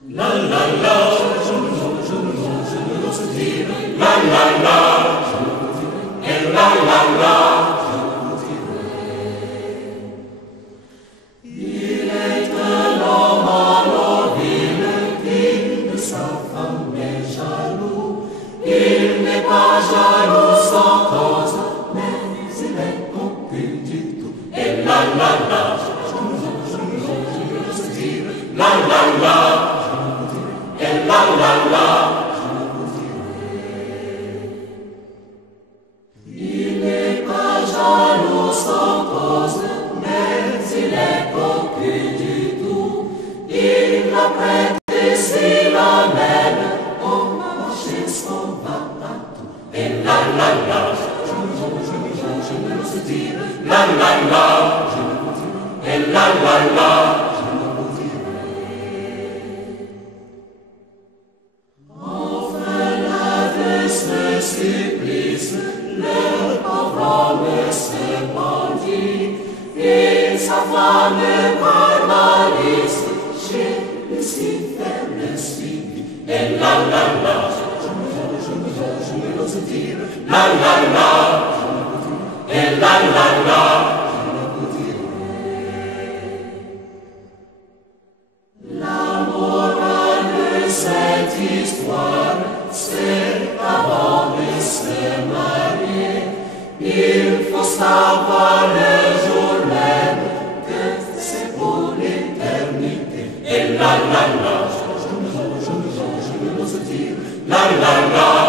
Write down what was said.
La la la, je n'ose dire, la la la, et la la la, je vous dirai. Il est un homme à la ville qui de sa femme est jaloux. Il n'est pas jaloux sans cause, mais il est aucun du tout. Et la la la, je n'ose dire, la la la. Et la la la, je vous dirai. Il n'est pas jaloux sans cause, mais il est coquille du tout. Il la prête s'il l'amène, on marche son partout. Et la la la, je n'ose dire, la la la, je vous dirai. Et la la la. Supplice, le pauvre homme se bandit, et sa femme par malice, chez Lucifer le suivit. Et la la la, je n'ose dire, la la la, et la la la, je vous dirai. La morale de cette histoire, c'est qu'avant de se marier, il faut savoir le jour même que c'est pour l'éternité. Et la la la, je n'ose dire, la la la.